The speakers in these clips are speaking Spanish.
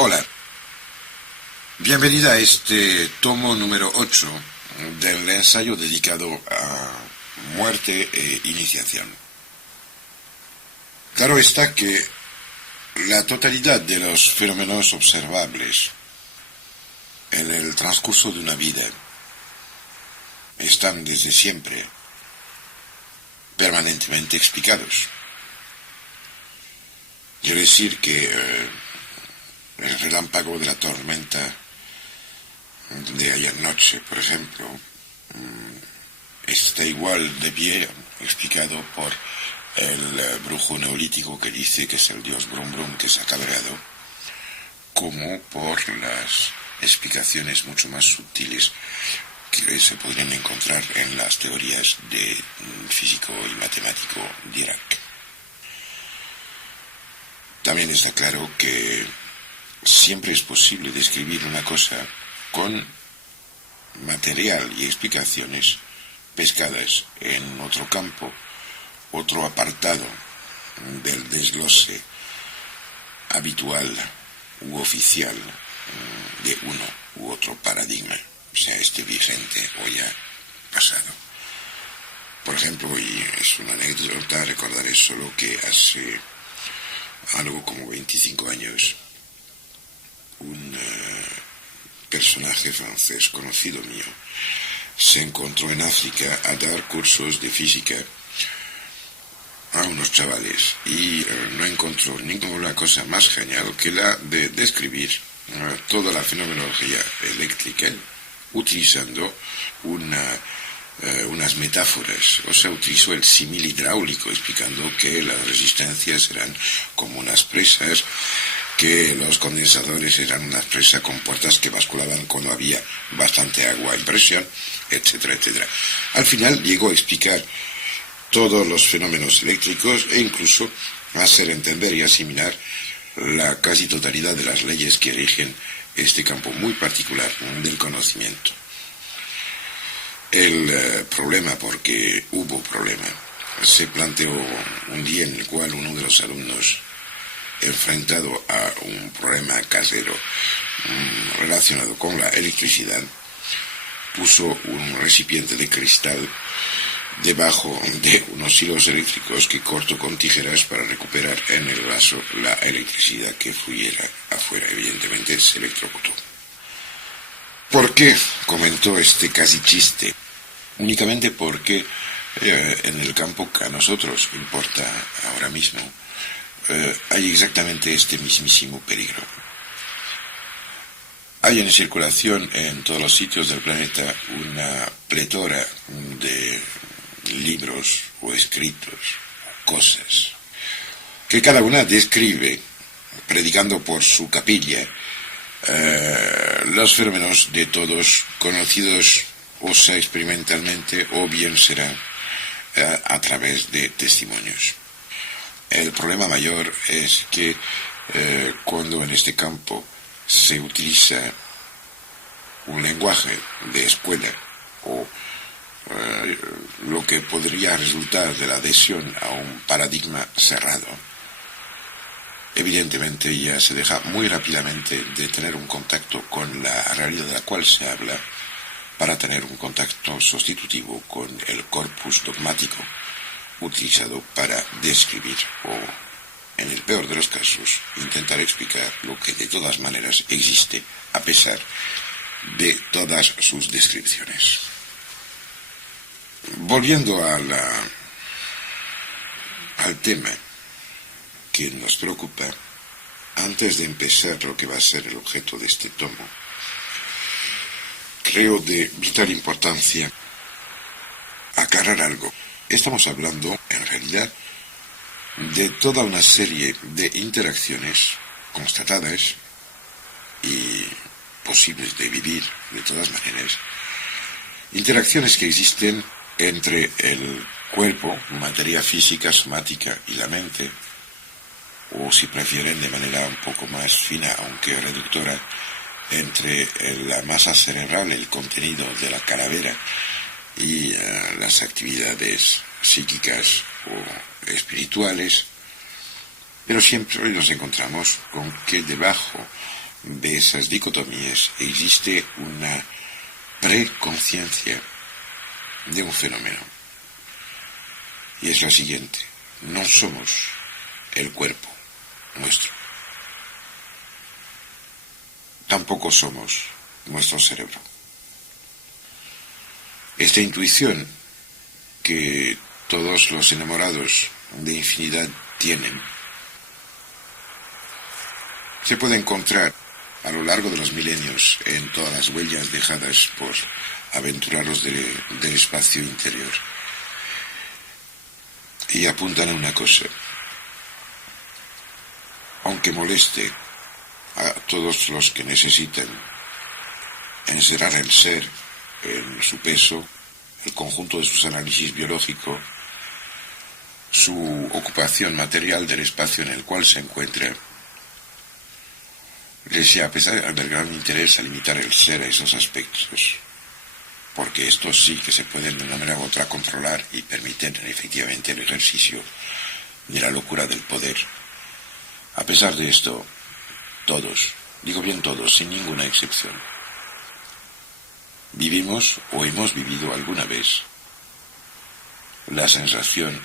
Hola, bienvenida a este tomo número 8 del ensayo dedicado a muerte e iniciación. Claro está que la totalidad de los fenómenos observables en el transcurso de una vida están desde siempre permanentemente explicados. Quiero decir que el relámpago de la tormenta de ayer noche, por ejemplo, está igual de pie, explicado por el brujo neolítico que dice que es el dios Brum Brum que se ha cabreado, como por las explicaciones mucho más sutiles que se podrían encontrar en las teorías de físico y matemático Dirac. También está claro que siempre es posible describir una cosa con material y explicaciones pescadas en otro campo, otro apartado del desglose habitual u oficial de uno u otro paradigma, sea este vigente o ya pasado. Por ejemplo, y es una anécdota, recordaré solo que hace algo como 25 años, un personaje francés conocido mío se encontró en África a dar cursos de física a unos chavales y no encontró ninguna cosa más genial que la de describir toda la fenomenología eléctrica utilizando unas metáforas. O sea, utilizó el símil hidráulico explicando que las resistencias eran como unas presas, que los condensadores eran unas presas con puertas que basculaban cuando había bastante agua y presión, etcétera, etcétera. Al final llegó a explicar todos los fenómenos eléctricos e incluso a hacer entender y asimilar la casi totalidad de las leyes que rigen este campo muy particular del conocimiento. El problema, porque hubo problema, se planteó un día en el cual uno de los alumnos, enfrentado a un problema casero relacionado con la electricidad, puso un recipiente de cristal debajo de unos hilos eléctricos que cortó con tijeras para recuperar en el vaso la electricidad que fluyera afuera. Evidentemente se electrocutó. ¿Por qué comentó este casi chiste? Únicamente porque en el campo que a nosotros importa ahora mismo hay exactamente este mismísimo peligro. Hay en circulación en todos los sitios del planeta una pletora de libros o escritos, cosas, que cada una describe, predicando por su capilla, los fenómenos de todos conocidos o sea experimentalmente o bien será a través de testimonios. El problema mayor es que cuando en este campo se utiliza un lenguaje de escuela o lo que podría resultar de la adhesión a un paradigma cerrado, evidentemente ya se deja muy rápidamente de tener un contacto con la realidad de la cual se habla para tener un contacto sustitutivo con el corpus dogmático utilizado para describir o, en el peor de los casos, intentar explicar lo que de todas maneras existe a pesar de todas sus descripciones. Volviendo al tema que nos preocupa, antes de empezar lo que va a ser el objeto de este tomo, creo de vital importancia aclarar algo. Estamos hablando, en realidad, de toda una serie de interacciones constatadas y posibles de vivir de todas maneras, interacciones que existen entre el cuerpo, materia física, somática y la mente, o si prefieren de manera un poco más fina, aunque reductora, entre la masa cerebral, el contenido de la calavera y las actividades psíquicas o espirituales, pero siempre nos encontramos con que debajo de esas dicotomías existe una preconciencia de un fenómeno. Y es la siguiente: no somos el cuerpo nuestro. Tampoco somos nuestro cerebro. Esta intuición que todos los enamorados de infinidad tienen se puede encontrar a lo largo de los milenios en todas las huellas dejadas por aventureros del espacio interior. Y apuntan a una cosa: aunque moleste a todos los que necesitan encerrar el ser en su peso, el conjunto de sus análisis biológicos, su ocupación material del espacio en el cual se encuentra, desea, a pesar del gran interés a limitar el ser a esos aspectos, porque estos sí que se pueden de una manera u otra controlar y permiten efectivamente el ejercicio de la locura del poder. A pesar de esto, todos, digo bien todos, sin ninguna excepción, vivimos o hemos vivido alguna vez la sensación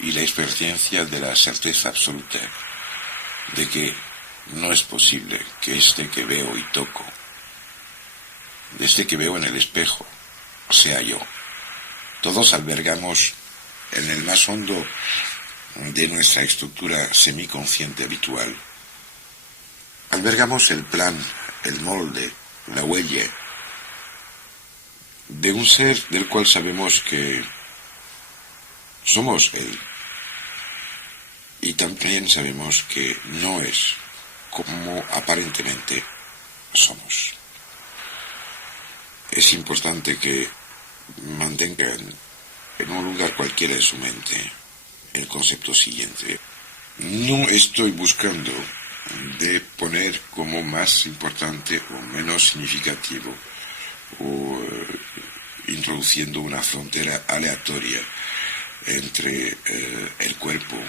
y la experiencia de la certeza absoluta de que no es posible que este que veo y toco, de este que veo en el espejo, sea yo. Todos albergamos en el más hondo de nuestra estructura semiconsciente habitual, albergamos el plan, el molde, la huella de un ser del cual sabemos que somos él, y también sabemos que no es como aparentemente somos. Es importante que mantengan en un lugar cualquiera de su mente el concepto siguiente: no estoy buscando de poner como más importante o menos significativo o introduciendo una frontera aleatoria entre el cuerpo,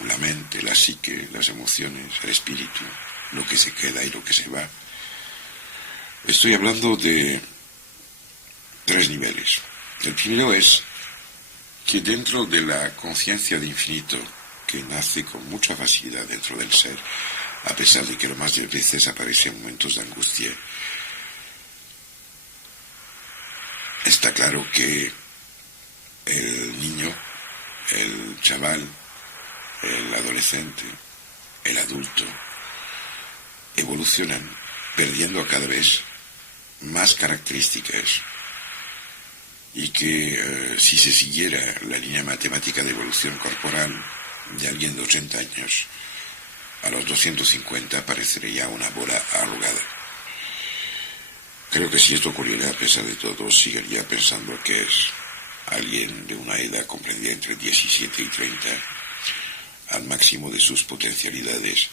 la mente, la psique, las emociones, el espíritu, lo que se queda y lo que se va. Estoy hablando de 3 niveles. El primero es que dentro de la conciencia de infinito, que nace con mucha facilidad dentro del ser, a pesar de que lo más de veces aparecen momentos de angustia, está claro que el niño, el chaval, el adolescente, el adulto, evolucionan perdiendo cada vez más características, y que si se siguiera la línea matemática de evolución corporal de alguien de 80 años, a los 250 aparecería una bola arrugada. Creo que si esto ocurriera, a pesar de todo, seguiría pensando que es alguien de una edad comprendida entre 17 y 30, al máximo de sus potencialidades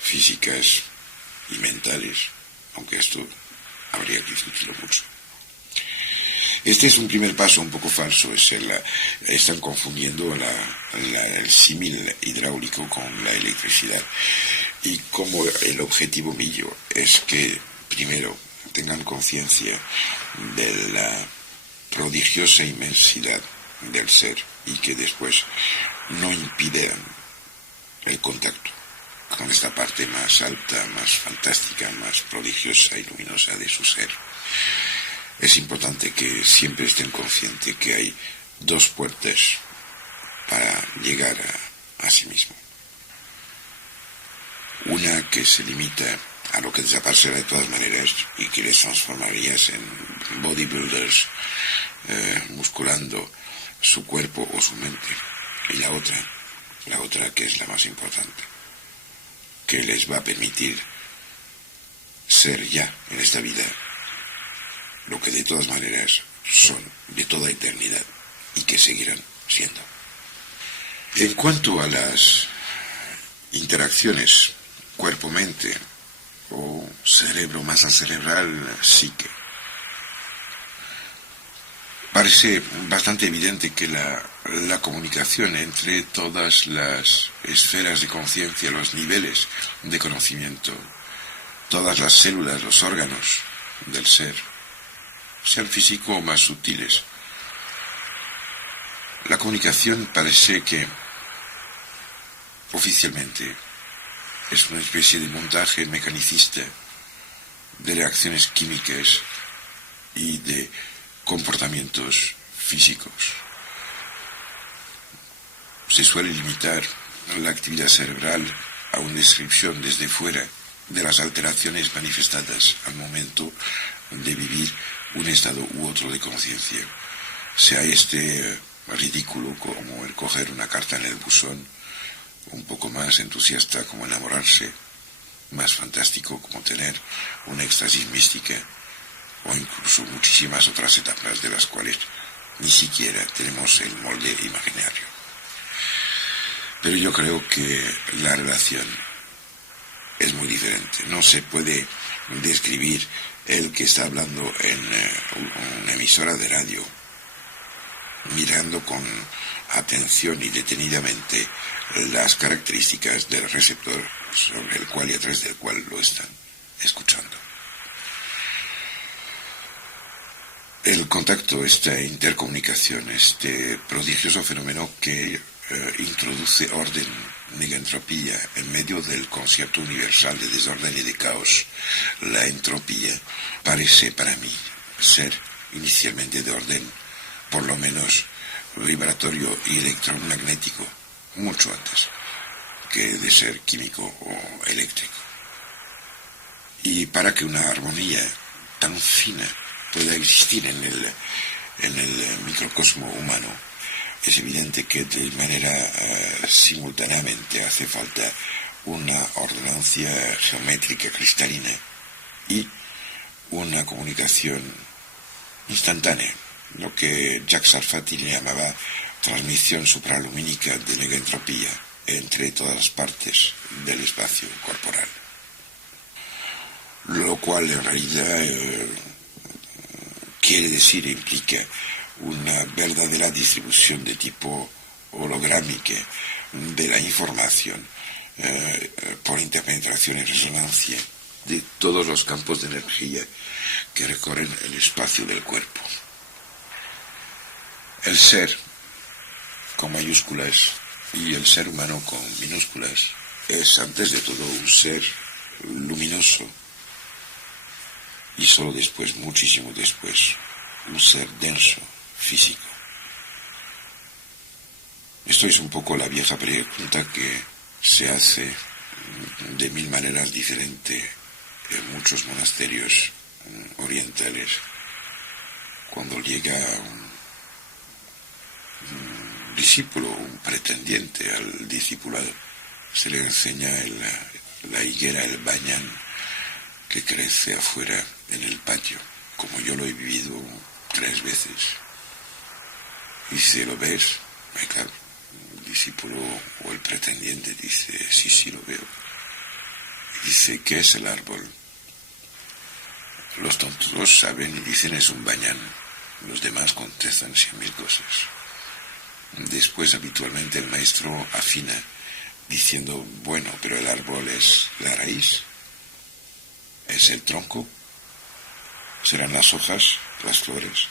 físicas y mentales, aunque esto habría que discutirlo mucho. Este es un primer paso un poco falso, están confundiendo el símil hidráulico con la electricidad, y como el objetivo mío es que primero tengan conciencia de la prodigiosa inmensidad del ser y que después no impidan el contacto con esta parte más alta, más fantástica, más prodigiosa y luminosa de su ser. Es importante que siempre estén conscientes que hay 2 puertas para llegar a sí mismo. Una que se limita a lo que desaparecerá de todas maneras y que les transformarías en bodybuilders musculando su cuerpo o su mente. Y la otra que es la más importante, que les va a permitir ser ya en esta vida lo que de todas maneras son de toda eternidad y que seguirán siendo. En cuanto a las interacciones cuerpo-mente o cerebro-masa cerebral psique, parece bastante evidente que la comunicación entre todas las esferas de conciencia, los niveles de conocimiento, todas las células, los órganos del ser, sean físicos o más sutiles. La comunicación parece que oficialmente es una especie de montaje mecanicista de reacciones químicas y de comportamientos físicos. Se suele limitar la actividad cerebral a una descripción desde fuera de las alteraciones manifestadas al momento de vivir un estado u otro de conciencia, sea este ridículo como el coger una carta en el buzón, un poco más entusiasta como enamorarse, más fantástico como tener una éxtasis mística, o incluso muchísimas otras etapas de las cuales ni siquiera tenemos el molde imaginario. Pero yo creo que la relación es muy diferente. No se puede describir el que está hablando en una emisora de radio, mirando con atención y detenidamente las características del receptor sobre el cual y a través del cual lo están escuchando. El contacto, esta intercomunicación, este prodigioso fenómeno que introduce orden, negentropía, en medio del concepto universal de desorden y de caos, la entropía, parece para mí ser inicialmente de orden, por lo menos vibratorio y electromagnético, mucho antes que de ser químico o eléctrico. Y para que una armonía tan fina pueda existir en el microcosmo humano, es evidente que de manera simultáneamente hace falta una ordenancia geométrica cristalina y una comunicación instantánea, lo que Jacques Sarfati le llamaba transmisión supralumínica de negentropía entre todas las partes del espacio corporal. Lo cual en realidad quiere decir, implica una verdadera distribución de tipo holográmica de la información por interpenetración y resonancia de todos los campos de energía que recorren el espacio del cuerpo. El ser con mayúsculas y el ser humano con minúsculas es antes de todo un ser luminoso y solo después, muchísimo después, un ser denso, físico. Esto es un poco la vieja pregunta que se hace de mil maneras diferentes en muchos monasterios orientales. Cuando llega un discípulo, un pretendiente al discipulado, se le enseña la higuera, el bañán que crece afuera en el patio, como yo lo he vivido 3 veces. Y si lo ves, claro, el discípulo o el pretendiente dice, sí, lo veo. Y dice, ¿qué es el árbol? Los tontos saben y dicen, es un bañán. Los demás contestan 100.000 cosas. Después, habitualmente, el maestro afina, diciendo, bueno, pero el árbol es la raíz, es el tronco, serán las hojas, las flores,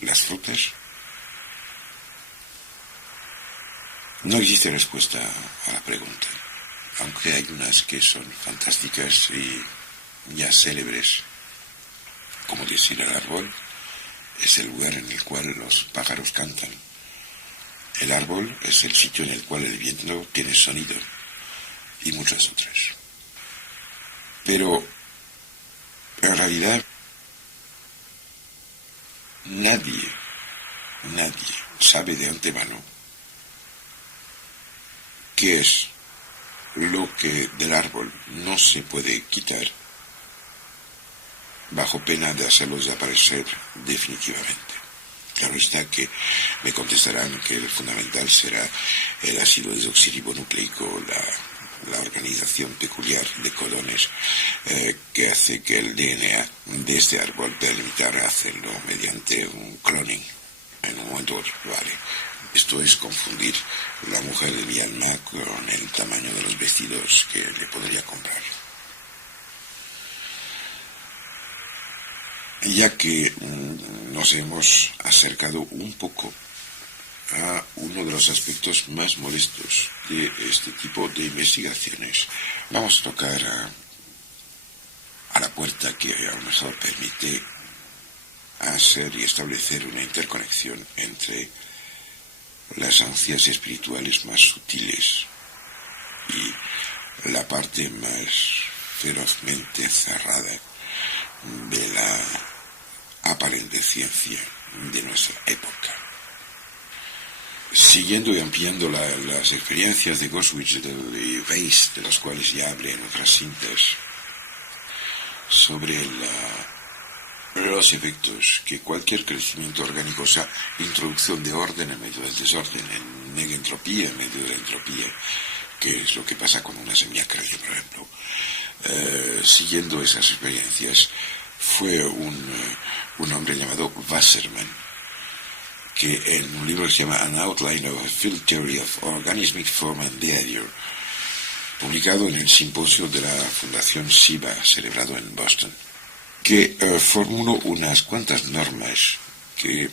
las frutas. No existe respuesta a la pregunta, aunque hay unas que son fantásticas y ya célebres, como decir el árbol es el lugar en el cual los pájaros cantan. El árbol es el sitio en el cual el viento tiene sonido, y muchas otras. Pero, en realidad, nadie sabe de antemano qué es lo que del árbol no se puede quitar bajo pena de hacerlo desaparecer definitivamente. Claro está que me contestarán que el fundamental será el ácido desoxirribonucleico, la organización peculiar de codones que hace que el DNA de este árbol permita hacerlo mediante un cloning en un momento u otro. Vale. Esto es confundir la mujer de mi alma con el tamaño de los vestidos que le podría comprar. ya que nos hemos acercado un poco a uno de los aspectos más molestos de este tipo de investigaciones. Vamos a tocar a la puerta que a lo mejor permite hacer y establecer una interconexión entre las ansias espirituales más sutiles y la parte más ferozmente cerrada de la aparente ciencia de nuestra época. Siguiendo y ampliando las experiencias de Goswitch y Weiss, de las cuales ya hablé en otras cintas, sobre los efectos que cualquier crecimiento orgánico, o sea, introducción de orden en medio del desorden, en negentropía en medio de la entropía, que es lo que pasa con una semilla crece, por ejemplo. Siguiendo esas experiencias, fue un hombre llamado Wasserman, que en un libro que se llama An Outline of a Field Theory of Organismic Form and Behavior, publicado en el simposio de la Fundación SIBA, celebrado en Boston, que formuló unas cuantas normas que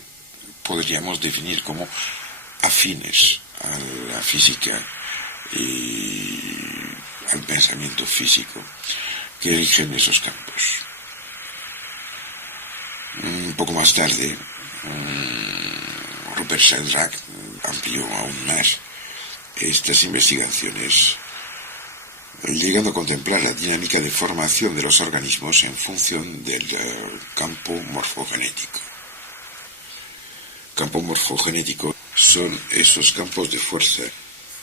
podríamos definir como afines a la física y al pensamiento físico que rigen esos campos. Un poco más tarde, Rupert Sheldrake amplió aún más estas investigaciones, llegando a contemplar la dinámica de formación de los organismos en función del campo morfogenético. Campo morfogenético son esos campos de fuerza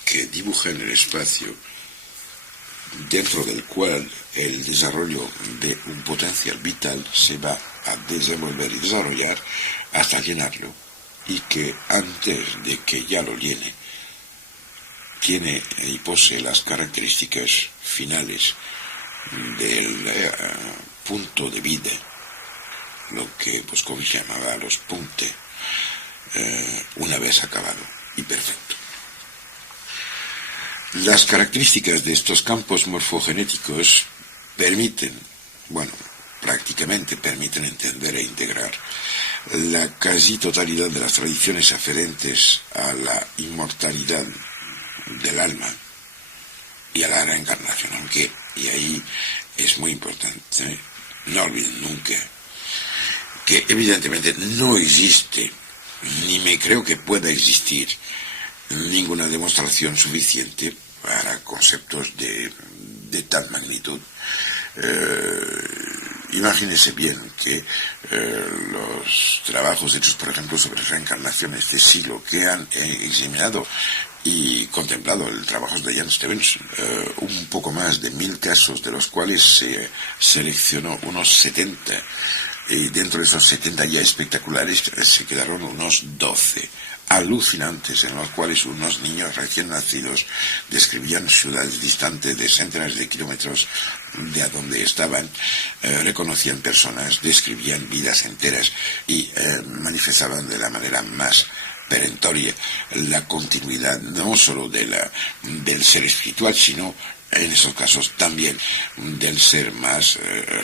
que dibujan el espacio dentro del cual el desarrollo de un potencial vital se va a desenvolver y desarrollar hasta llenarlo, y que antes de que ya lo llene, tiene y posee las características finales del punto de vida, lo que Boscovich llamaba los punte, una vez acabado y perfecto. Las características de estos campos morfogenéticos prácticamente permiten entender e integrar la casi totalidad de las tradiciones aferentes a la inmortalidad del alma y a la reencarnación, aunque, y ahí es muy importante, no olviden nunca que evidentemente no existe, ni me creo que pueda existir, ninguna demostración suficiente para conceptos de tal magnitud. Imagínense bien que los trabajos hechos, por ejemplo, sobre reencarnación de este siglo, que han examinado y contemplado el trabajo de Jan Stevenson, un poco más de 1000 casos, de los cuales se seleccionó unos 70, y dentro de esos 70 ya espectaculares se quedaron unos 12 alucinantes, en los cuales unos niños recién nacidos describían ciudades distantes de centenares de kilómetros de a donde estaban, reconocían personas, describían vidas enteras y manifestaban de la manera más perentoria la continuidad no solo del ser espiritual, sino en esos casos también del ser más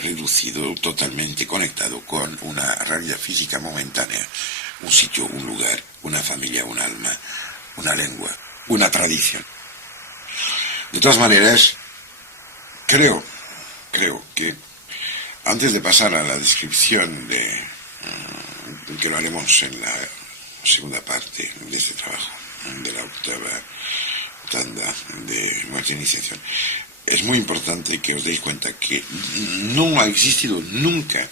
reducido, totalmente conectado con una realidad física momentánea, un sitio, un lugar, una familia, un alma, una lengua, una tradición. De todas maneras, creo que antes de pasar a la descripción que lo haremos en la segunda parte de este trabajo, de la octava tanda de nuestra iniciación, es muy importante que os deis cuenta que no ha existido nunca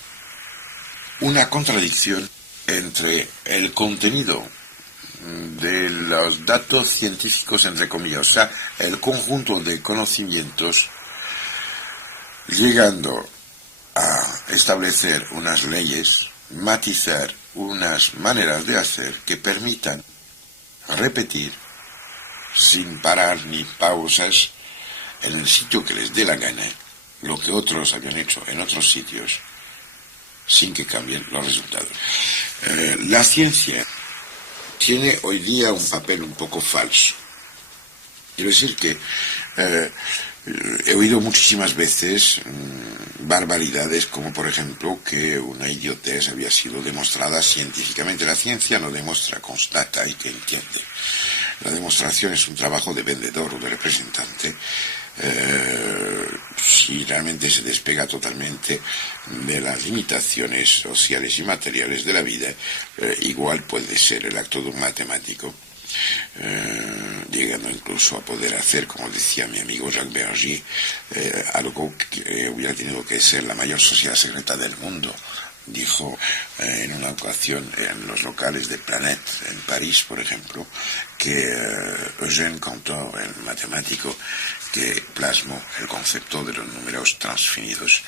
una contradicción entre el contenido de los datos científicos, entre comillas, o sea, el conjunto de conocimientos, llegando a establecer unas leyes, matizar unas maneras de hacer que permitan repetir sin parar ni pausas en el sitio que les dé la gana lo que otros habían hecho en otros sitios sin que cambien los resultados. La ciencia tiene hoy día un papel un poco falso. Quiero decir que he oído muchísimas veces barbaridades como por ejemplo que una idiotez había sido demostrada científicamente. La ciencia no demuestra, constata y que entiende. La demostración es un trabajo de vendedor o de representante. Si realmente se despega totalmente de las limitaciones sociales y materiales de la vida, igual puede ser el acto de un matemático, llegando incluso a poder hacer, como decía mi amigo Jacques Bergier, algo que hubiera tenido que ser la mayor sociedad secreta del mundo. Dijo en una ocasión en los locales de Planet, en París, por ejemplo, que Eugène Cantor, el matemático que plasmó el concepto de los números transfinidos,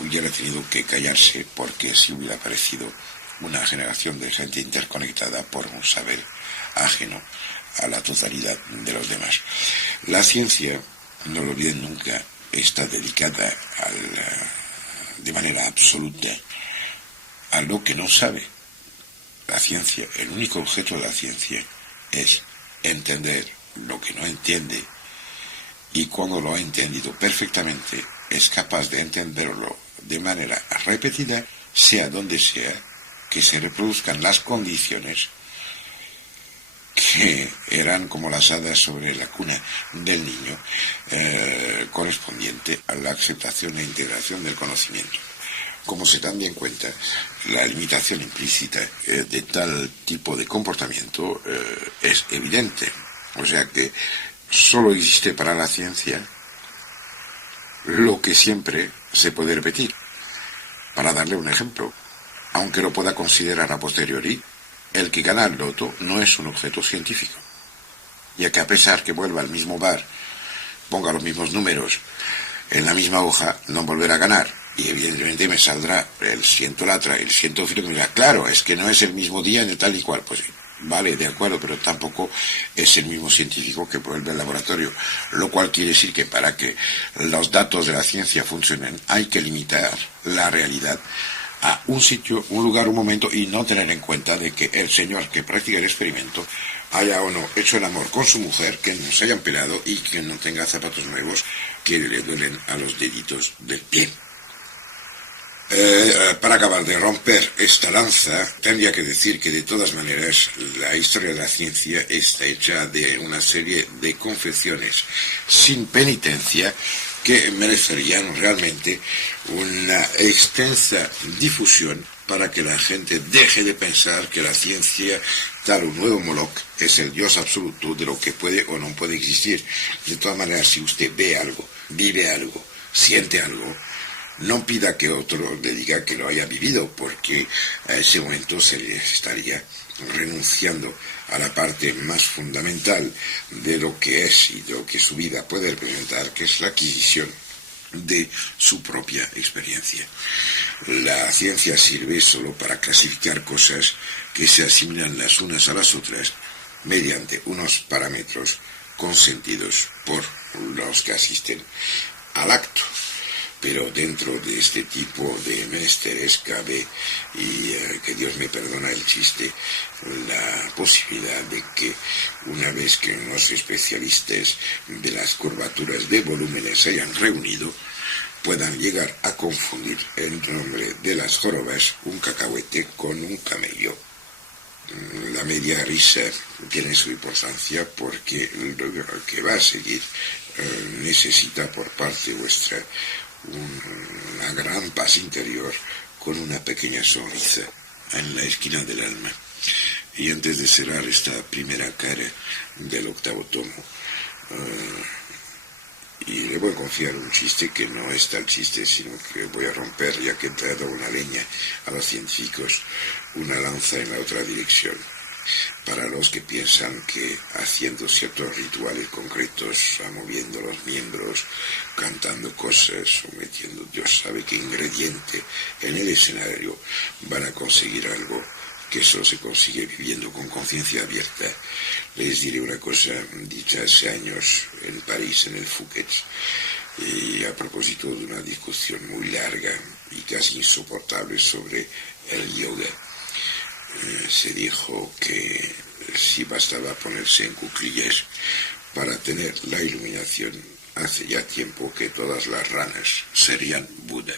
hubiera tenido que callarse porque si hubiera aparecido una generación de gente interconectada por un saber ajeno a la totalidad de los demás. La ciencia, no lo olviden nunca, está dedicada de manera absoluta a lo que no sabe. La ciencia, el único objeto de la ciencia es entender lo que no entiende, y cuando lo ha entendido perfectamente es capaz de entenderlo de manera repetida, sea donde sea, que se reproduzcan las condiciones que eran como las hadas sobre la cuna del niño, correspondiente a la aceptación e integración del conocimiento. Como se dan bien cuenta, la limitación implícita de tal tipo de comportamiento es evidente. O sea que solo existe para la ciencia lo que siempre se puede repetir. Para darle un ejemplo, aunque lo pueda considerar a posteriori, el que gana el loto no es un objeto científico, ya que a pesar que vuelva al mismo bar, ponga los mismos números en la misma hoja, no volverá a ganar. Y evidentemente me saldrá el ciento latra, el cientófilo, que me dirá, claro, es que no es el mismo día de tal y cual. Pues vale, de acuerdo, pero tampoco es el mismo científico que vuelve al laboratorio, lo cual quiere decir que para que los datos de la ciencia funcionen hay que limitar la realidad a un sitio, un lugar, un momento, y no tener en cuenta de que el señor que practica el experimento haya o no hecho el amor con su mujer, que no se hayan pelado y que no tenga zapatos nuevos que le duelen a los deditos del pie. Para acabar de romper esta lanza, tendría que decir que de todas maneras la historia de la ciencia está hecha de una serie de confesiones sin penitencia que merecerían realmente una extensa difusión para que la gente deje de pensar que la ciencia, tal un nuevo Moloch, es el Dios absoluto de lo que puede o no puede existir. De todas maneras, si usted ve algo, vive algo, siente algo, no pida que otro le diga que lo haya vivido, porque a ese momento se le estaría renunciando a la parte más fundamental de lo que es y de lo que su vida puede representar, que es la adquisición de su propia experiencia. La ciencia sirve solo para clasificar cosas que se asimilan las unas a las otras mediante unos parámetros consentidos por los que asisten al acto. Pero dentro de este tipo de menesteres cabe, y que Dios me perdona el chiste, la posibilidad de que una vez que unos especialistas de las curvaturas de volúmenes se hayan reunido, puedan llegar a confundir en nombre de las jorobas un cacahuete con un camello. La media risa tiene su importancia porque lo que va a seguir necesita por parte vuestra una gran paz interior con una pequeña sonrisa en la esquina del alma. Y antes de cerrar esta primera cara del octavo tomo, y le voy a confiar un chiste que no es tal chiste, sino que voy a romper, ya que he dado una leña a los científicos, una lanza en la otra dirección. Para los que piensan que haciendo ciertos rituales concretos, moviendo los miembros, cantando cosas o metiendo Dios sabe qué ingrediente en el escenario, van a conseguir algo que solo se consigue viviendo con conciencia abierta. Les diré una cosa dicha hace años en París, en el Fouquet, y a propósito de una discusión muy larga y casi insoportable sobre el yoga. Se dijo que si bastaba ponerse en cuclillas para tener la iluminación Hace ya tiempo que todas las ranas serían Buda.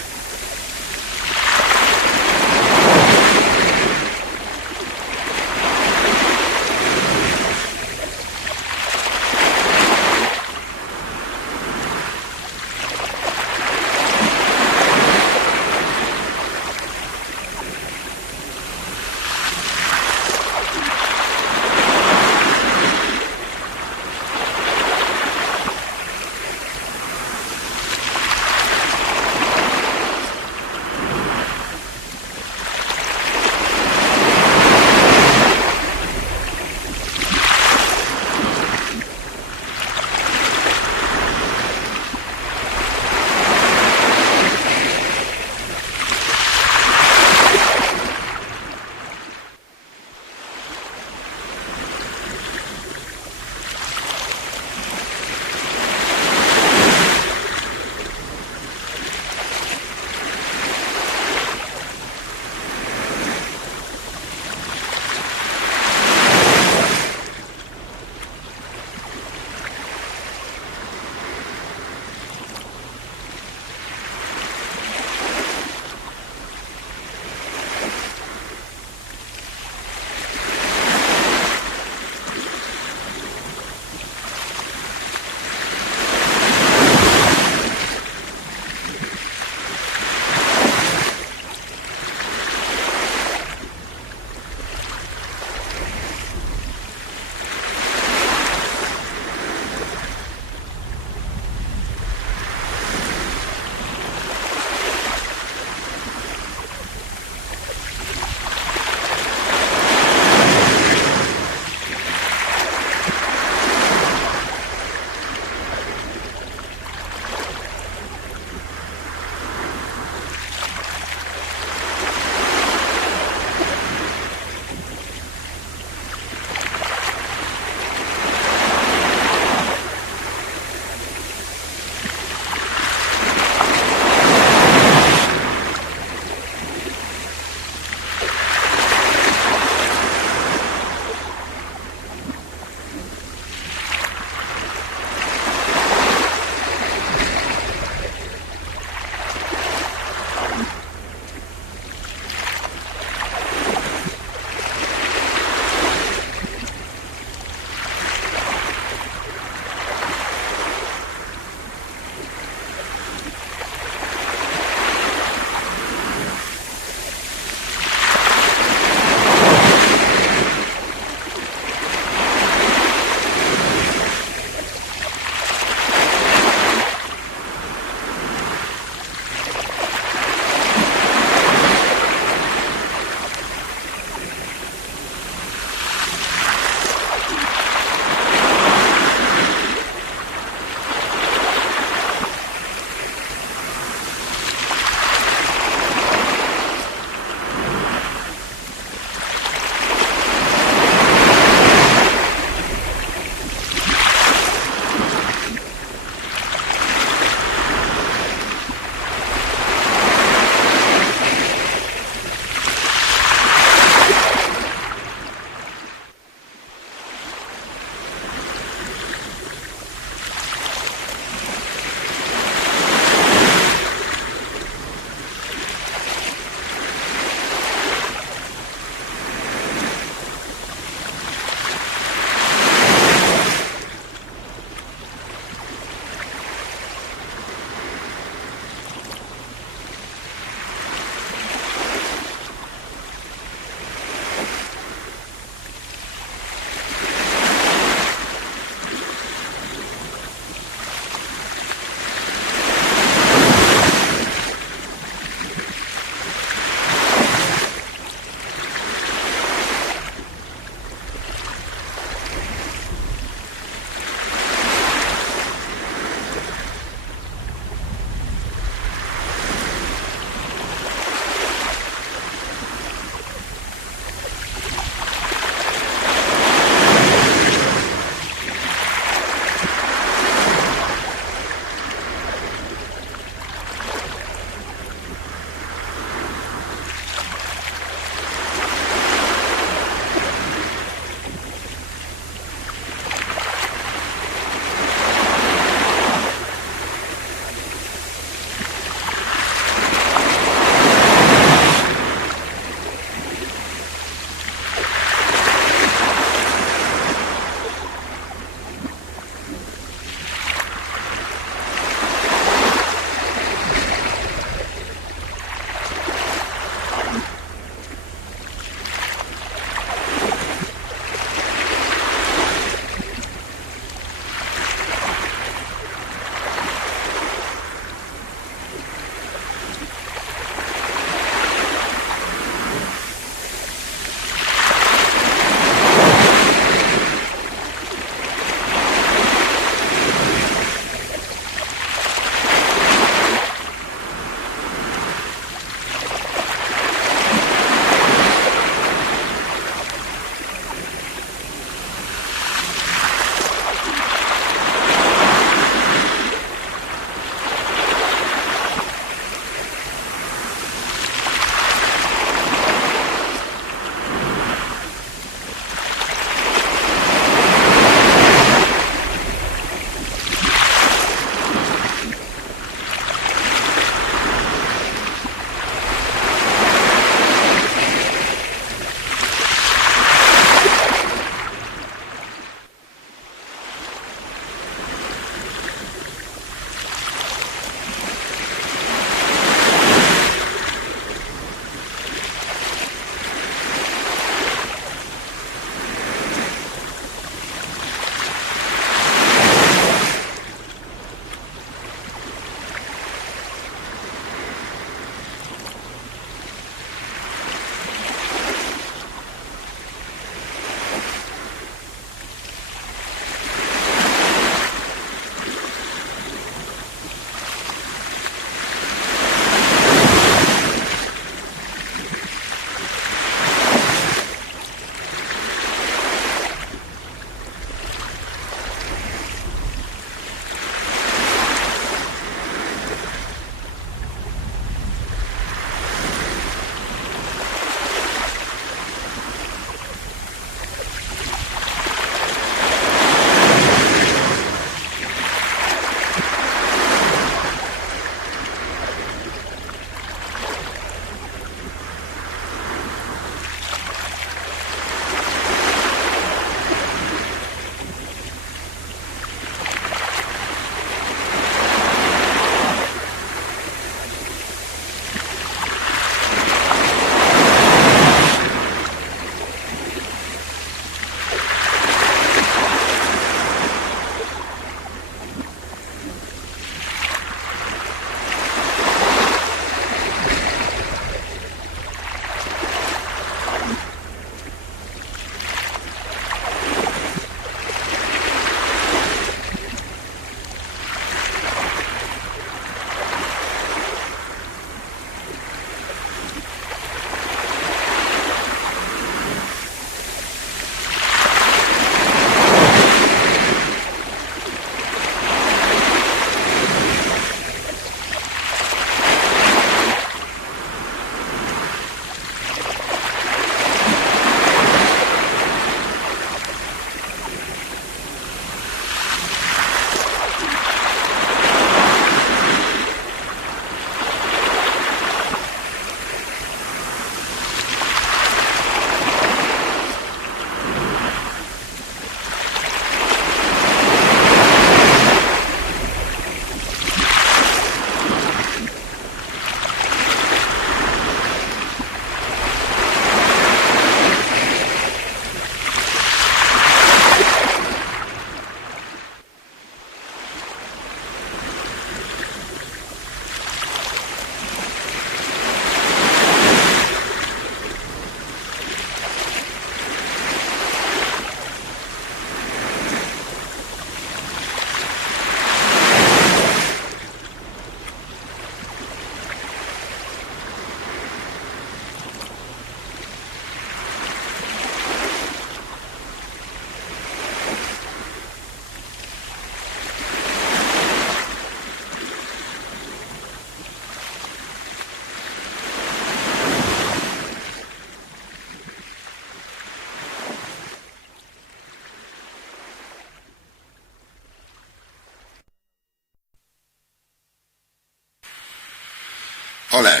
Hola,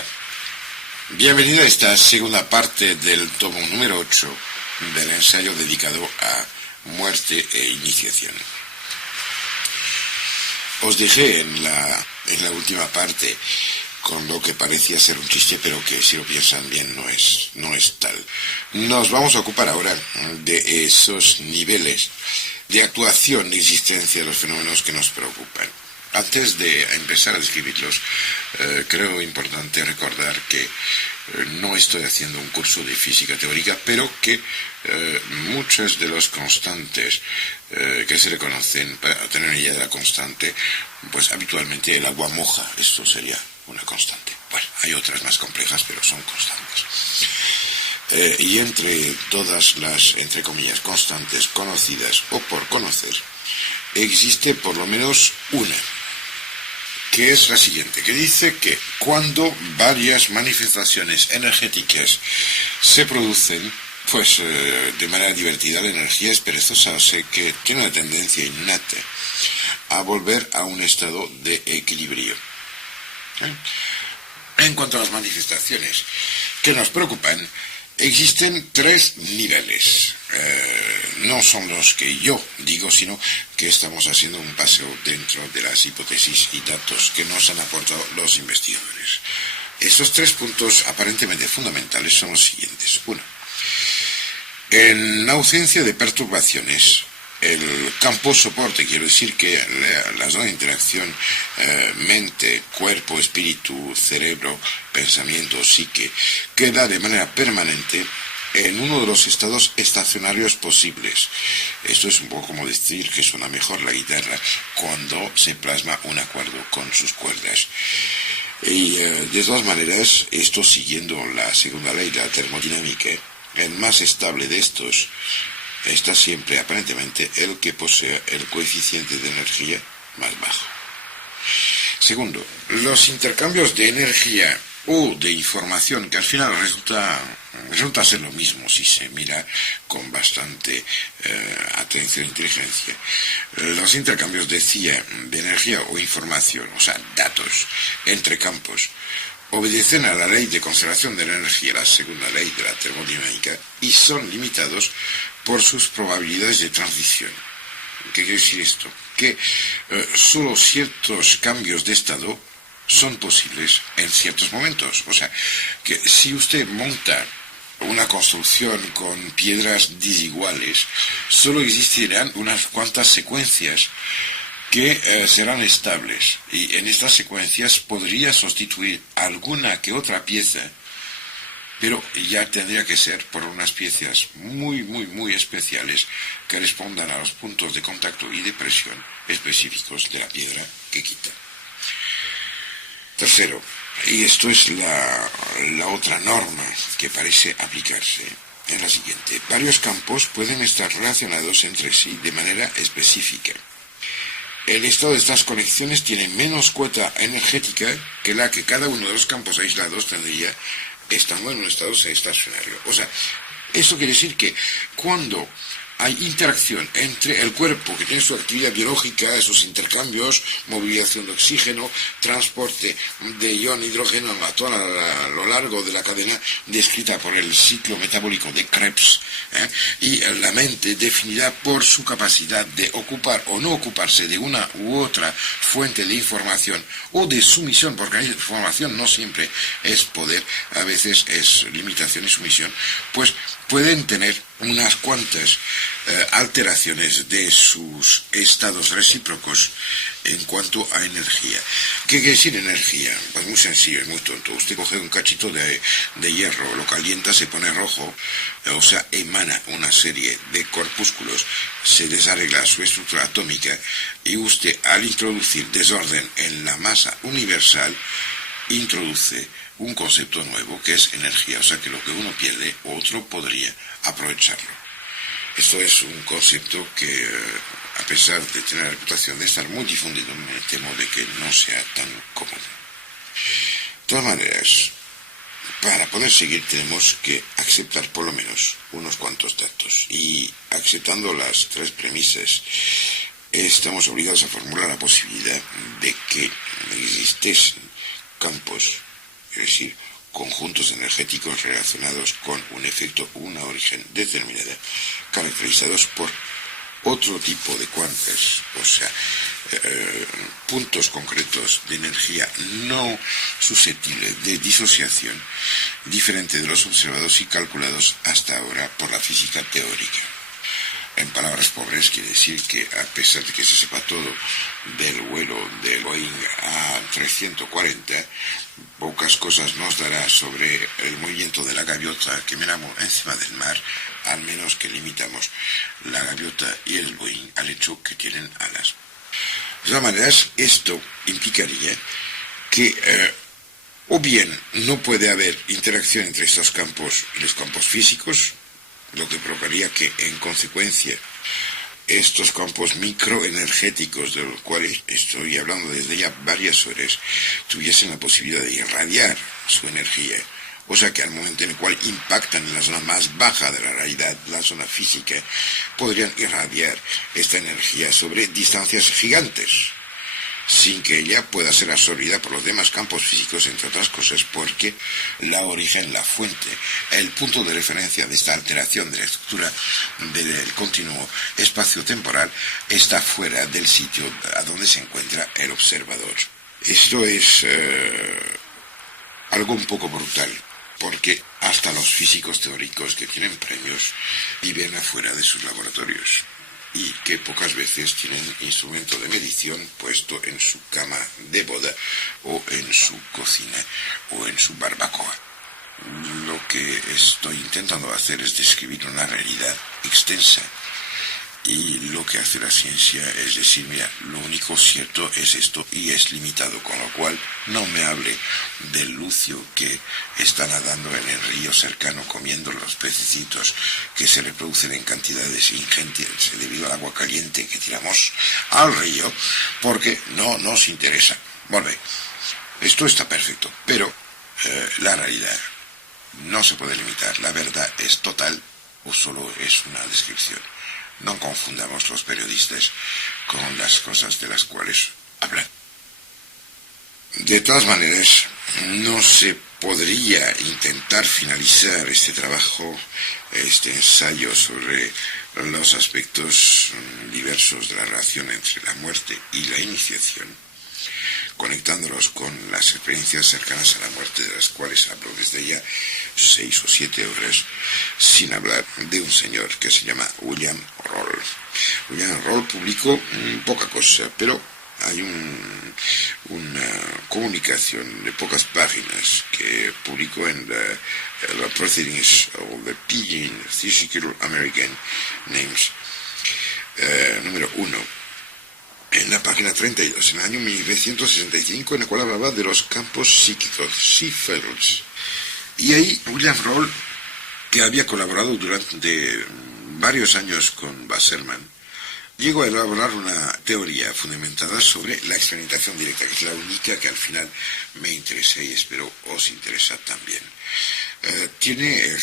bienvenido a esta segunda parte del tomo número 8 del ensayo dedicado a muerte e iniciación. Os dejé en la última parte con lo que parecía ser un chiste, pero que si lo piensan bien no es tal. Nos vamos a ocupar ahora de esos niveles de actuación y existencia de los fenómenos que nos preocupan. Antes de empezar a describirlos, creo importante recordar que no estoy haciendo un curso de física teórica, pero que muchas de las constantes que se reconocen, para tener una idea de la constante, pues habitualmente el agua moja, esto sería una constante. Bueno, hay otras más complejas, pero son constantes. Y entre todas las, entre comillas, constantes conocidas o por conocer, existe por lo menos una, que es la siguiente, que dice que cuando varias manifestaciones energéticas se producen, pues de manera divertida, la energía es perezosa, o sea que tiene una tendencia innata a volver a un estado de equilibrio. En cuanto a las manifestaciones que nos preocupan, existen tres niveles. No son los que yo digo, sino que estamos haciendo un paseo dentro de las hipótesis y datos que nos han aportado los investigadores. Estos tres puntos aparentemente fundamentales son los siguientes. Uno, en ausencia de perturbaciones, el campo soporte, quiero decir que la zona de interacción mente, cuerpo, espíritu, cerebro, pensamiento, psique, queda de manera permanente en uno de los estados estacionarios posibles. Esto es un poco como decir que suena mejor la guitarra cuando se plasma un acuerdo con sus cuerdas. Y de todas maneras, esto siguiendo la segunda ley de la termodinámica, el más estable de estos está siempre aparentemente el que posee el coeficiente de energía más bajo. Segundo, los intercambios de energía o de información, que al final resulta ser lo mismo si se mira con bastante atención e inteligencia. Los intercambios, decía, de energía o información, o sea, datos entre campos, obedecen a la ley de conservación de la energía, la segunda ley de la termodinámica, y son limitados por sus probabilidades de transición. ¿Qué quiere decir esto? Que solo ciertos cambios de estado son posibles en ciertos momentos. O sea, que si usted monta una construcción con piedras desiguales, solo existirán unas cuantas secuencias que serán estables, y en estas secuencias podría sustituir alguna que otra pieza, pero ya tendría que ser por unas piezas muy especiales que respondan a los puntos de contacto y de presión específicos de la piedra que quita. Tercero, y esto es la otra norma que parece aplicarse, es la siguiente: varios campos pueden estar relacionados entre sí de manera específica. El estado de estas conexiones tiene menos cuota energética que la que cada uno de los campos aislados tendría estando en un estado estacionario. O sea, eso quiere decir que cuando hay interacción entre el cuerpo, que tiene su actividad biológica, sus intercambios, movilización de oxígeno, transporte de ion hidrógeno a lo largo de la cadena descrita por el ciclo metabólico de Krebs, y la mente definida por su capacidad de ocupar o no ocuparse de una u otra fuente de información o de sumisión, porque la información no siempre es poder, a veces es limitación y sumisión, pues pueden tener unas cuantas alteraciones de sus estados recíprocos en cuanto a energía. ¿Qué quiere decir energía? Pues muy sencillo, es muy tonto. Usted coge un cachito de hierro, lo calienta, se pone rojo, o sea, emana una serie de corpúsculos, se desarregla su estructura atómica, y usted, al introducir desorden en la masa universal, introduce un concepto nuevo que es energía. O sea que lo que uno pierde, otro podría aprovecharlo. Esto es un concepto que, a pesar de tener la reputación de estar muy difundido, me temo de que no sea tan común. De todas maneras, para poder seguir tenemos que aceptar por lo menos unos cuantos datos, y aceptando las tres premisas estamos obligados a formular la posibilidad de que existiesen campos es decir, conjuntos energéticos relacionados con un efecto o una origen determinada, caracterizados por otro tipo de cuantas, o sea, puntos concretos de energía no susceptible de disociación, diferente de los observados y calculados hasta ahora por la física teórica. En palabras pobres quiere decir que a pesar de que se sepa todo del vuelo del Boeing A340, pocas cosas nos dará sobre el movimiento de la gaviota que miramos encima del mar, al menos que limitamos la gaviota y el Boeing al hecho que tienen alas. De todas maneras, esto implicaría que o bien no puede haber interacción entre estos campos y los campos físicos, lo que provocaría que, en consecuencia, estos campos microenergéticos, de los cuales estoy hablando desde ya varias horas, tuviesen la posibilidad de irradiar su energía. O sea que al momento en el cual impactan en la zona más baja de la realidad, la zona física, podrían irradiar esta energía sobre distancias gigantes, sin que ella pueda ser absorbida por los demás campos físicos, entre otras cosas, porque la origen, la fuente, el punto de referencia de esta alteración de la estructura del continuo espacio-temporal está fuera del sitio a donde se encuentra el observador. Esto es algo un poco brutal, porque hasta los físicos teóricos que tienen premios viven afuera de sus laboratorios y que pocas veces tienen instrumento de medición puesto en su cama de boda o en su cocina o en su barbacoa. Lo que estoy intentando hacer es describir una realidad extensa, y lo que hace la ciencia es decir, mira, lo único cierto es esto y es limitado, con lo cual no me hable del lucio que está nadando en el río cercano comiendo los pececitos que se reproducen en cantidades ingentes debido al agua caliente que tiramos al río, porque no nos interesa. Bueno, esto está perfecto, pero la realidad no se puede limitar, la verdad es total o solo es una descripción. No confundamos los periodistas con las cosas de las cuales hablan. De todas maneras, no se podría intentar finalizar este trabajo, este ensayo sobre los aspectos diversos de la relación entre la muerte y la iniciación, conectándolos con las experiencias cercanas a la muerte, de las cuales hablo desde ya 6 o 7 horas, sin hablar de un señor que se llama William Roll. William Roll publicó poca cosa, pero hay una comunicación de pocas páginas que publicó en la Proceedings of the Pidgin Physical American Names, número 1. En la página 32, en el año 1965, en la cual hablaba de los campos psíquicos, Fields. Y ahí William Roll, que había colaborado durante varios años con Wasserman, llegó a elaborar una teoría fundamentada sobre la experimentación directa, que es la única que al final me interesa y espero os interesa también. Tiene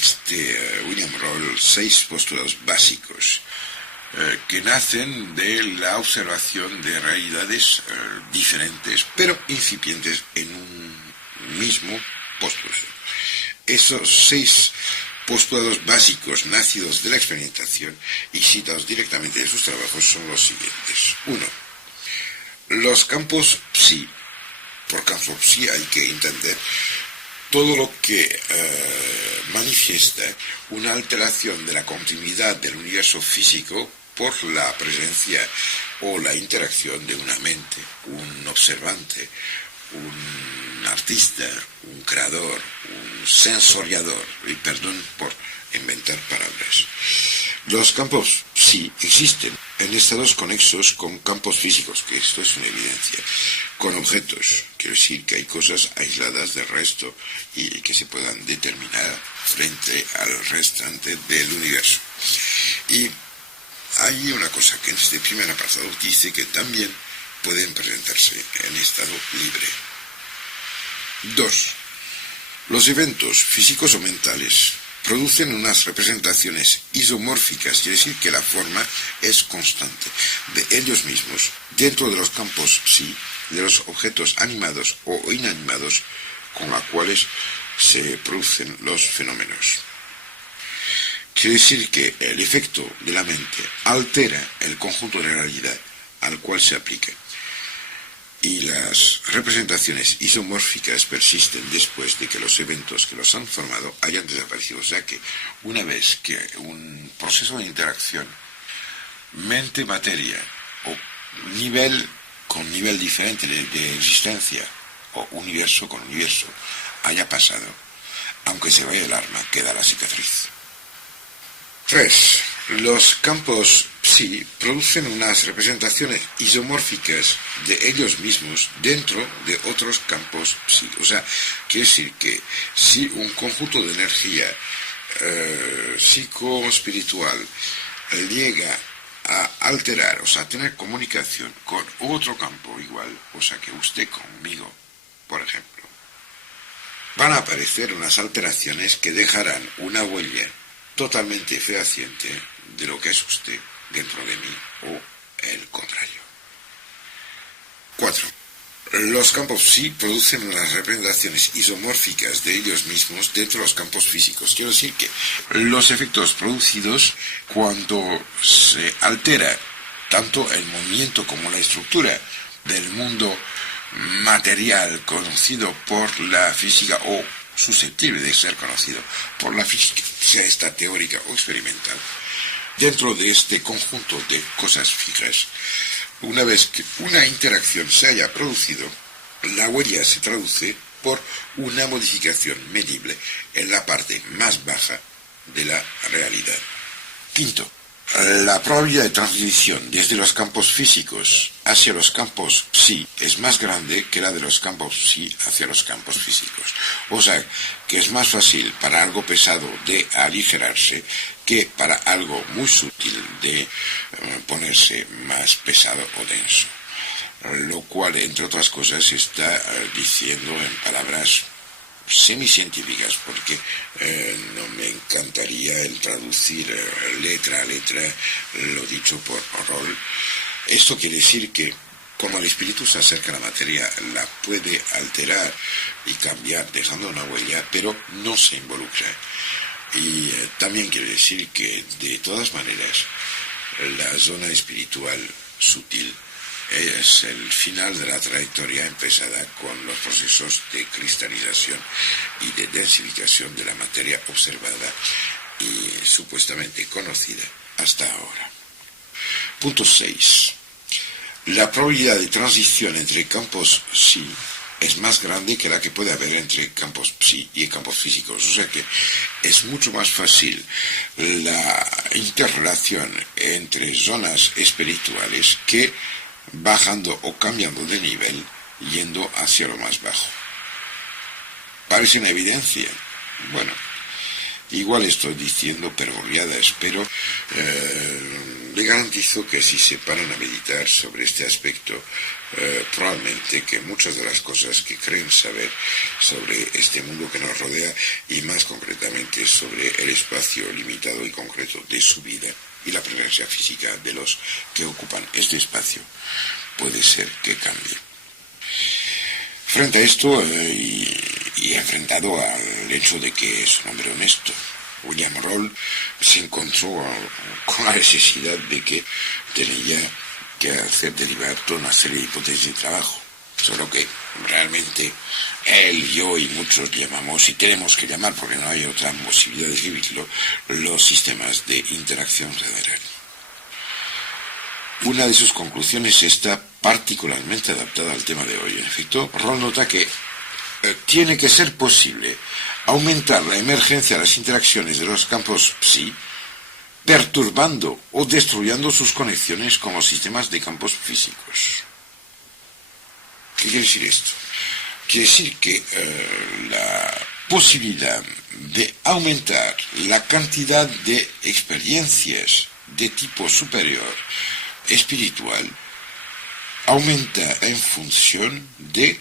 William Roll 6 postulados básicos, que nacen de la observación de realidades diferentes, pero incipientes en un mismo postulado. Esos 6 postulados básicos nacidos de la experimentación y citados directamente de sus trabajos son los siguientes. 1. Los campos psi. Por campos psi hay que entender todo lo que manifiesta una alteración de la continuidad del universo físico por la presencia o la interacción de una mente, un observante, un artista, un creador, un sensoriador, y perdón por inventar palabras. Los campos sí existen en estados conexos con campos físicos, que esto es una evidencia, con objetos, quiero decir que hay cosas aisladas del resto y que se puedan determinar frente al restante del universo. Y hay una cosa que en este primer apartado dice que también pueden presentarse en estado libre. 2. Los eventos físicos o mentales producen unas representaciones isomórficas, quiere decir que la forma es constante de ellos mismos dentro de los campos psi, de los objetos animados o inanimados con las cuales se producen los fenómenos. Quiere decir que el efecto de la mente altera el conjunto de realidad al cual se aplica. Y las representaciones isomórficas persisten después de que los eventos que los han formado hayan desaparecido. O sea que una vez que un proceso de interacción mente-materia o con nivel diferente de existencia o universo con universo haya pasado, aunque se vaya el alma, queda la cicatriz. 3. Los campos psi producen unas representaciones isomórficas de ellos mismos dentro de otros campos psi. O sea, quiere decir que si un conjunto de energía psicoespiritual llega a alterar, o sea, a tener comunicación con otro campo igual, o sea, que usted conmigo, por ejemplo, van a aparecer unas alteraciones que dejarán una huella totalmente fehaciente de lo que es usted dentro de mí o el contrario. 4. Los campos psi producen unas representaciones isomórficas de ellos mismos dentro de los campos físicos. Quiero decir que los efectos producidos cuando se altera tanto el movimiento como la estructura del mundo material conocido por la física o susceptible de ser conocido por la física, sea esta teórica o experimental, dentro de este conjunto de cosas fijas, una vez que una interacción se haya producido, la huella se traduce por una modificación medible en la parte más baja de la realidad. 5. La probabilidad de transición desde los campos físicos hacia los campos psi es más grande que la de los campos psi hacia los campos físicos. O sea, que es más fácil para algo pesado de aligerarse que para algo muy sutil de ponerse más pesado o denso. Lo cual, entre otras cosas, está diciendo en palabras semicientíficas, porque no me encantaría el traducir letra a letra lo dicho por Roll. Esto quiere decir que como el espíritu se acerca a la materia, la puede alterar y cambiar dejando una huella, pero no se involucra. Y también quiere decir que de todas maneras la zona espiritual sutil es el final de la trayectoria empezada con los procesos de cristalización y de densificación de la materia observada y supuestamente conocida hasta ahora. Punto 6. La probabilidad de transición entre campos psi es más grande que la que puede haber entre campos psi y campos físicos. O sea que es mucho más fácil la interrelación entre zonas espirituales que bajando o cambiando de nivel, yendo hacia lo más bajo. Parece una evidencia. Bueno, igual estoy diciendo perogriadas, pero le garantizo que si se paran a meditar sobre este aspecto, probablemente que muchas de las cosas que creen saber sobre este mundo que nos rodea, y más concretamente sobre el espacio limitado y concreto de su vida, y la presencia física de los que ocupan este espacio, puede ser que cambie. Frente a esto, y enfrentado al hecho de que es un hombre honesto, William Roll se encontró con la necesidad de que tenía que hacer derivar toda una serie de hipótesis de trabajo, solo que realmente él, yo y muchos llamamos, y tenemos que llamar porque no hay otra posibilidad de escribirlo, los sistemas de interacción federal. Una de sus conclusiones está particularmente adaptada al tema de hoy. En efecto, Roll nota que tiene que ser posible aumentar la emergencia de las interacciones de los campos psi, perturbando o destruyendo sus conexiones con los sistemas de campos físicos. ¿Qué quiere decir esto? Quiere decir que la posibilidad de aumentar la cantidad de experiencias de tipo superior espiritual aumenta en función de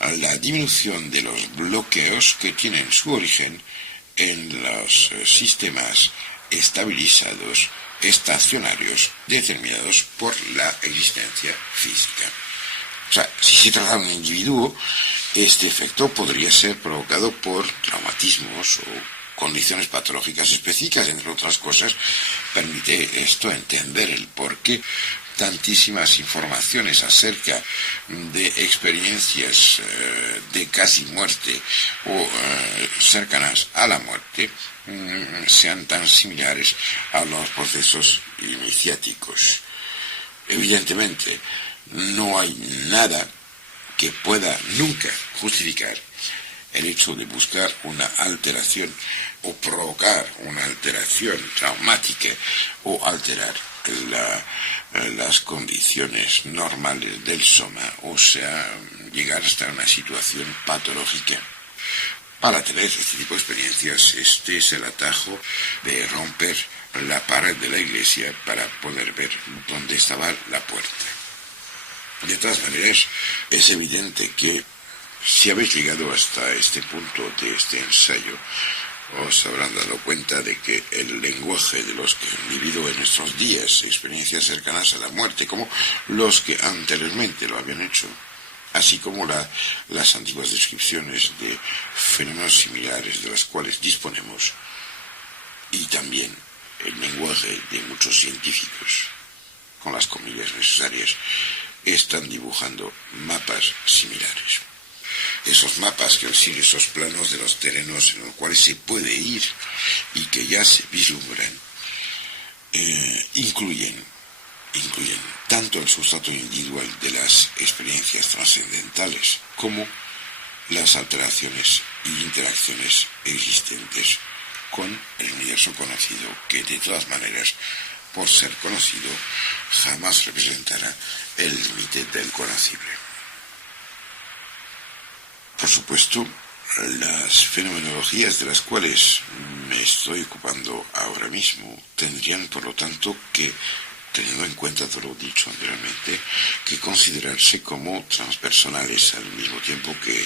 la disminución de los bloqueos que tienen su origen en los sistemas estabilizados, estacionarios, determinados por la existencia física. O sea, si se trata de un individuo, este efecto podría ser provocado por traumatismos o condiciones patológicas específicas, entre otras cosas. Permite esto entender el por qué tantísimas informaciones acerca de experiencias de casi muerte o cercanas a la muerte sean tan similares a los procesos iniciáticos. Evidentemente, no hay nada que pueda nunca justificar el hecho de buscar una alteración o provocar una alteración traumática o alterar las condiciones normales del soma, o sea, llegar hasta una situación patológica. Para tener este tipo de experiencias, este es el atajo de romper la pared de la iglesia para poder ver dónde estaba la puerta. De todas maneras, es evidente que si habéis llegado hasta este punto de este ensayo, os habrán dado cuenta de que el lenguaje de los que han vivido en estos días experiencias cercanas a la muerte, como los que anteriormente lo habían hecho, así como las antiguas descripciones de fenómenos similares de las cuales disponemos, y también el lenguaje de muchos científicos, con las comillas necesarias, están dibujando mapas similares. Esos mapas, que son esos planos de los terrenos en los cuales se puede ir y que ya se vislumbran, incluyen tanto el sustrato individual de las experiencias trascendentales como las alteraciones y interacciones existentes con el universo conocido, que de todas maneras, por ser conocido, jamás representará el límite del conocible. Por supuesto, las fenomenologías de las cuales me estoy ocupando ahora mismo tendrían, por lo tanto, que, teniendo en cuenta todo lo dicho anteriormente, que considerarse como transpersonales al mismo tiempo que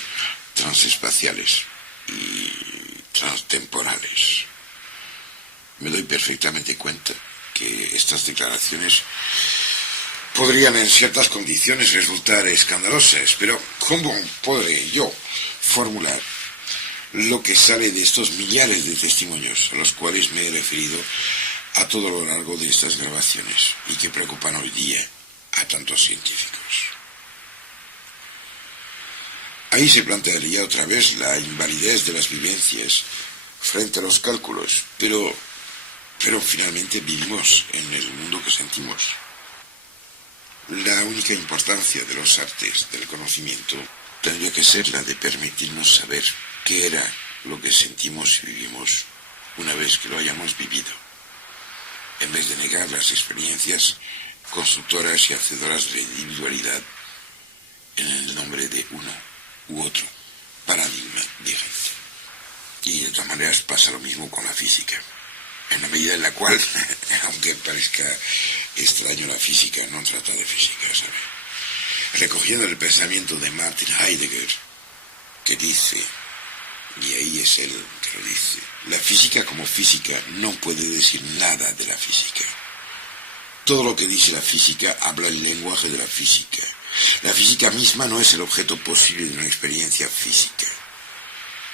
transespaciales y transtemporales. Me doy perfectamente cuenta que estas declaraciones podrían en ciertas condiciones resultar escandalosas, pero ¿cómo podré yo formular lo que sale de estos millares de testimonios a los cuales me he referido a todo lo largo de estas grabaciones y que preocupan hoy día a tantos científicos? Ahí se plantearía otra vez la invalidez de las vivencias frente a los cálculos, pero finalmente vivimos en el mundo que sentimos. La única importancia de los artes del conocimiento tendría que ser la de permitirnos saber qué era lo que sentimos y vivimos una vez que lo hayamos vivido, en vez de negar las experiencias constructoras y hacedoras de la individualidad en el nombre de uno u otro paradigma vigente. Y de todas maneras pasa lo mismo con la física, en la medida en la cual, aunque parezca extraño, la física no trata de física, ¿sabe? Recogiendo el pensamiento de Martin Heidegger, que dice, y ahí es él que lo dice, la física como física no puede decir nada de la física. Todo lo que dice la física habla el lenguaje de la física. La física misma no es el objeto posible de una experiencia física.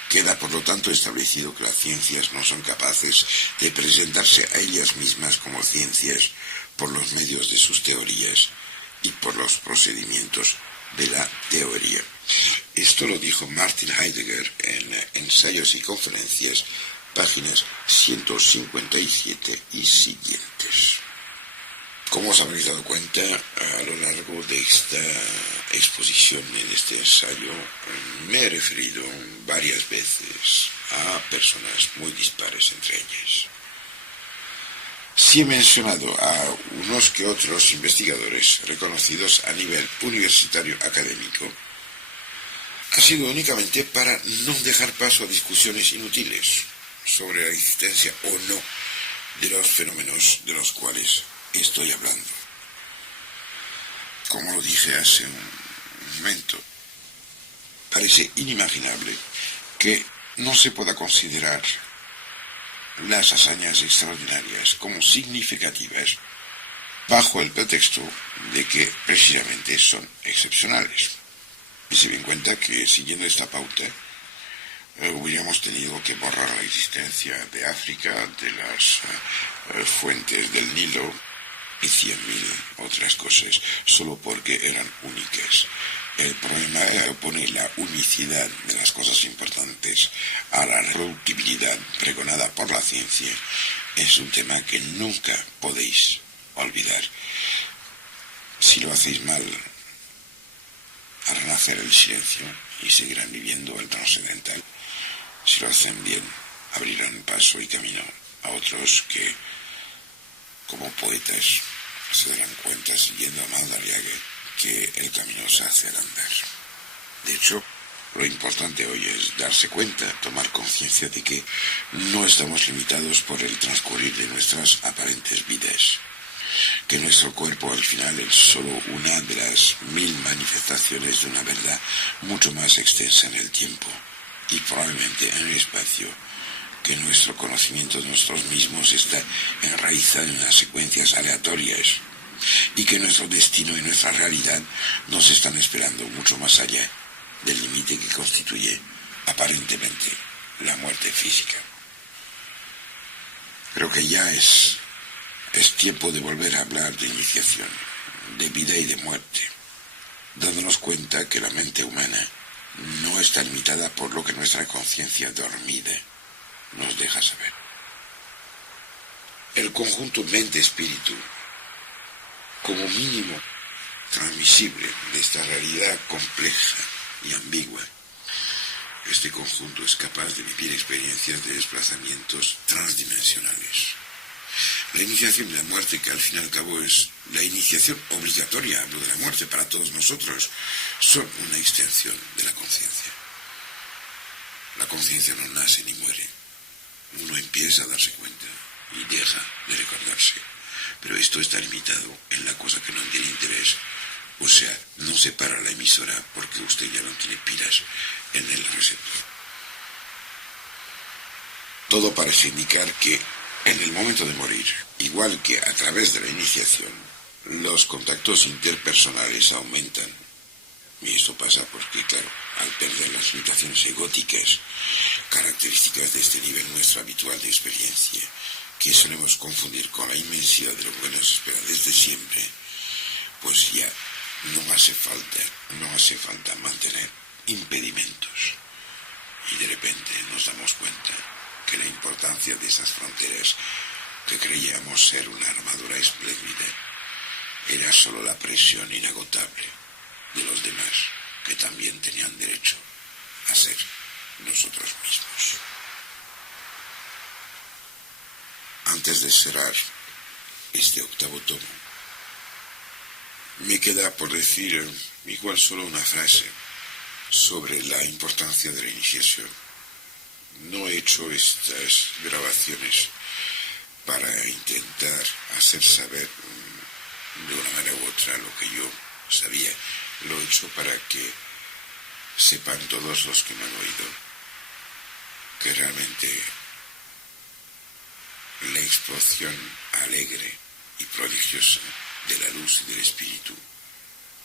Queda, por lo tanto, establecido que las ciencias no son capaces de presentarse a ellas mismas como ciencias por los medios de sus teorías y por los procedimientos de la teoría. Esto lo dijo Martin Heidegger en Ensayos y Conferencias, páginas 157 y siguientes. Como os habréis dado cuenta, a lo largo de esta exposición y de este ensayo, me he referido varias veces a personas muy dispares entre ellas. Sí he mencionado a unos que otros investigadores reconocidos a nivel universitario académico. Ha sido únicamente para no dejar paso a discusiones inútiles sobre la existencia o no de los fenómenos de los cuales estoy hablando. Como lo dije hace un momento, parece inimaginable que no se pueda considerar las hazañas extraordinarias como significativas bajo el pretexto de que precisamente son excepcionales. Y se ven cuenta que siguiendo esta pauta hubiéramos tenido que borrar la existencia de África, de las fuentes del Nilo y 100.000 otras cosas, solo porque eran únicas. El problema opone la unicidad de las cosas importantes a la reproductibilidad pregonada por la ciencia. Es un tema que nunca podéis olvidar. Si lo hacéis mal, harán hacer el silencio y seguirán viviendo el trascendental. Si lo hacen bien, abrirán paso y camino a otros que, como poetas, se darán cuenta siguiendo a Madariaga que el camino se hace al andar. De hecho, lo importante hoy es darse cuenta, tomar conciencia de que no estamos limitados por el transcurrir de nuestras aparentes vidas, que nuestro cuerpo al final es solo una de las 1000 manifestaciones de una verdad mucho más extensa en el tiempo y probablemente en el espacio, que nuestro conocimiento de nosotros mismos está enraizado en unas secuencias aleatorias y que nuestro destino y nuestra realidad nos están esperando mucho más allá del límite que constituye aparentemente la muerte física. Creo que ya es tiempo de volver a hablar de iniciación, de vida y de muerte, dándonos cuenta que la mente humana no está limitada por lo que nuestra conciencia dormida nos deja saber. El conjunto mente-espíritu, como mínimo transmisible de esta realidad compleja y ambigua, este conjunto es capaz de vivir experiencias de desplazamientos transdimensionales. La iniciación de la muerte, que al fin y al cabo es la iniciación obligatoria, hablo de la muerte para todos nosotros, son una extensión de la conciencia. La conciencia no nace ni muere. Uno empieza a darse cuenta y deja de recordarse. Pero esto está limitado en la cosa que no tiene interés. O sea, no se para la emisora porque usted ya no tiene pilas en el receptor. Todo parece indicar que en el momento de morir, igual que a través de la iniciación, los contactos interpersonales aumentan. Y esto pasa porque, claro, al perder las limitaciones egóticas, características de este nivel nuestro habitual de experiencia, que solemos confundir con la inmensidad de lo que nos espera desde siempre, pues ya no hace falta mantener impedimentos. Y de repente nos damos cuenta que la importancia de esas fronteras que creíamos ser una armadura espléndida era solo la presión inagotable de los demás, que también tenían derecho a ser nosotros mismos. Antes de cerrar este octavo tomo, me queda por decir igual solo una frase sobre la importancia de la iniciación. No he hecho estas grabaciones para intentar hacer saber de una manera u otra lo que yo sabía. Lo he hecho para que sepan todos los que me han oído que realmente la explosión alegre y prodigiosa de la luz y del espíritu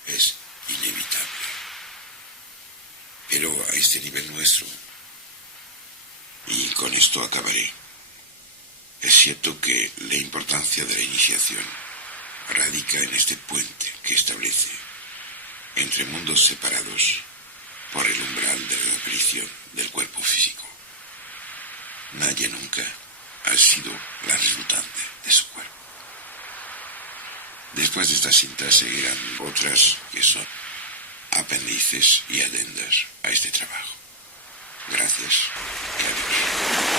es inevitable. Pero a este nivel nuestro, y con esto acabaré, es cierto que la importancia de la iniciación radica en este puente que establece entre mundos separados por el umbral de la aparición del cuerpo físico. Nadie nunca ha sido la resultante de su cuerpo. Después de esta cinta seguirán otras que son apéndices y adendas a este trabajo. Gracias y adiós.